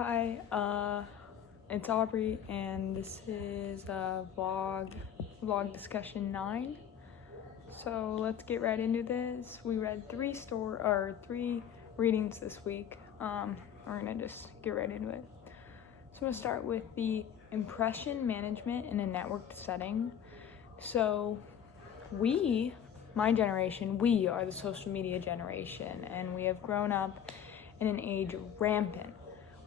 Hi, it's Aubrey, and this is vlog discussion 9. So let's get right into this. We read three readings this week. We're gonna just get right into it. So I'm gonna start with the impression management in a networked setting. So my generation, we are the social media generation, and we have grown up in an age rampant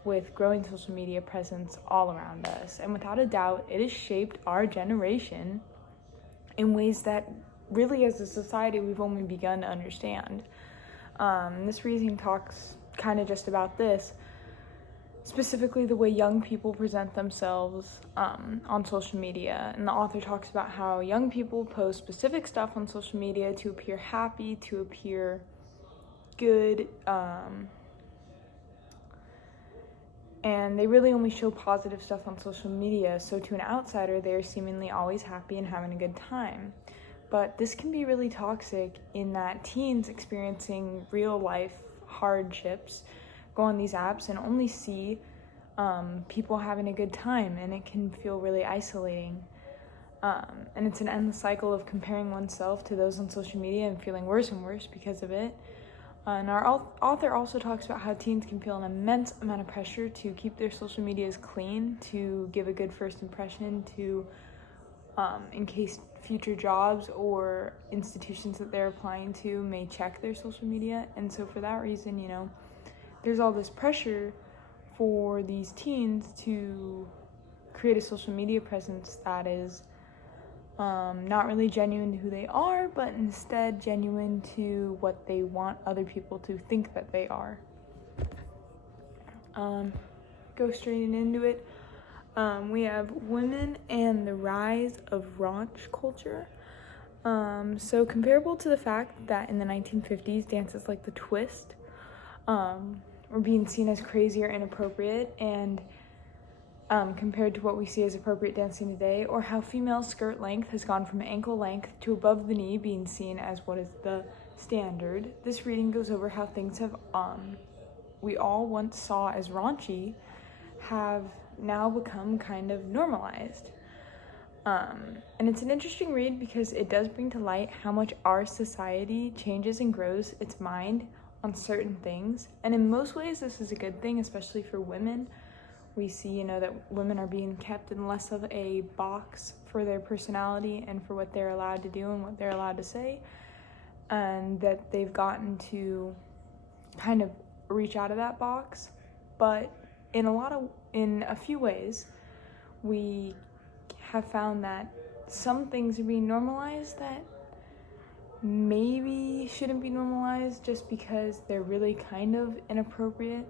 with growing social media presence all around us. And without a doubt, it has shaped our generation in ways that really as a society we've only begun to understand. This reading talks kind of just about this, specifically the way young people present themselves on social media. And the author talks about how young people post specific stuff on social media to appear happy, to appear good, and they really only show positive stuff on social media, so to an outsider, they're seemingly always happy and having a good time. But this can be really toxic in that teens experiencing real life hardships go on these apps and only see people having a good time, and it can feel really isolating. And it's an endless cycle of comparing oneself to those on social media and feeling worse and worse because of it. And our author also talks about how teens can feel an immense amount of pressure to keep their social medias clean, to give a good first impression, to in case future jobs or institutions that they're applying to may check their social media. And so for that reason, there's all this pressure for these teens to create a social media presence that is not really genuine to who they are, but instead genuine to what they want other people to think that they are. Go straight into it. We have women and the rise of raunch culture. So comparable to the fact that in the 1950s, dances like the twist were being seen as crazy or inappropriate, and compared to what we see as appropriate dancing today, or how female skirt length has gone from ankle length to above the knee being seen as what is the standard. This reading goes over how things have we all once saw as raunchy have now become kind of normalized. And it's an interesting read because it does bring to light how much our society changes and grows its mind on certain things. And in most ways, this is a good thing, especially for women. We see, that women are being kept in less of a box for their personality and for what they're allowed to do and what they're allowed to say, and that they've gotten to kind of reach out of that box. But in a few ways, we have found that some things are being normalized that maybe shouldn't be normalized just because they're really kind of inappropriate.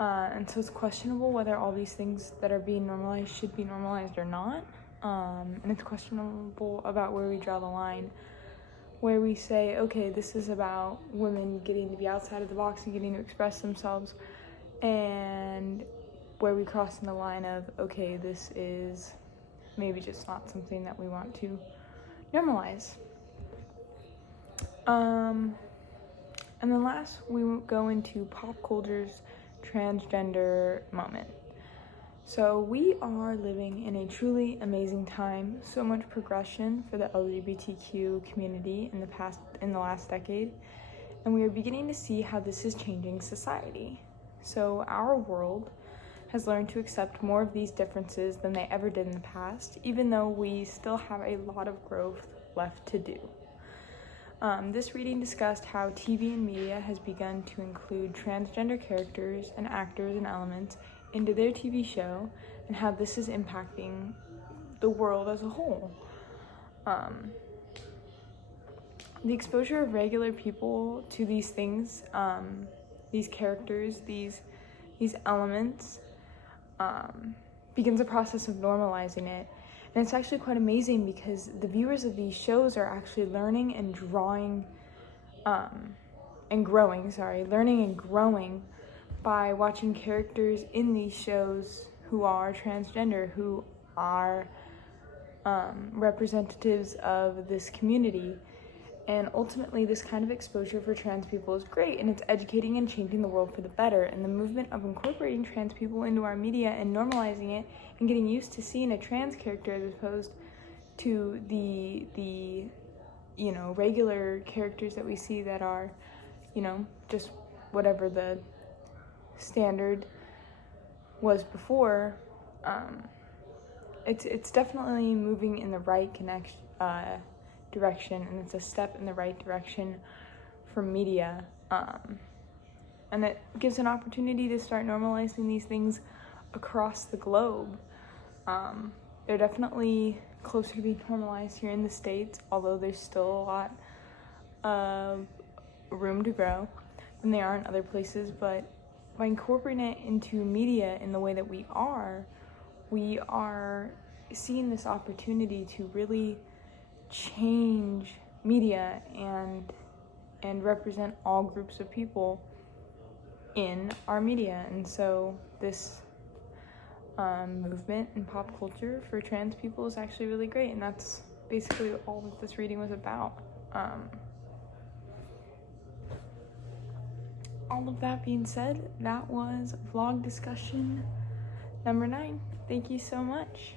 And so it's questionable whether all these things that are being normalized should be normalized or not. And it's questionable about where we draw the line, where we say, okay, this is about women getting to be outside of the box and getting to express themselves, and where we cross in the line of, okay, this is maybe just not something that we want to normalize. And then last, we go into pop culture's transgender moment. So we are living in a truly amazing time, so much progression for the LGBTQ community in the last decade, and we are beginning to see how this is changing society. So our world has learned to accept more of these differences than they ever did in the past, even though we still have a lot of growth left to do. This reading discussed how TV and media has begun to include transgender characters and actors and elements into their TV show, and how this is impacting the world as a whole. The exposure of regular people to these things, these characters, these elements, begins a process of normalizing it. And it's actually quite amazing because the viewers of these shows are actually learning and growing by watching characters in these shows who are transgender, who are representatives of this community. And ultimately, this kind of exposure for trans people is great, and it's educating and changing the world for the better. And the movement of incorporating trans people into our media and normalizing it and getting used to seeing a trans character as opposed to the regular characters that we see that are, just whatever the standard was before. It's definitely moving in the right direction, and it's a step in the right direction for media, and it gives an opportunity to start normalizing these things across the globe. They're definitely closer to being normalized here in the States, although there's still a lot of room to grow than they are in other places. But by incorporating it into media in the way that we are seeing this opportunity to really change media and represent all groups of people in our media. And so this movement in pop culture for trans people is actually really great, and that's basically all that this reading was about. All of that being said, that was vlog discussion number 9. Thank you so much.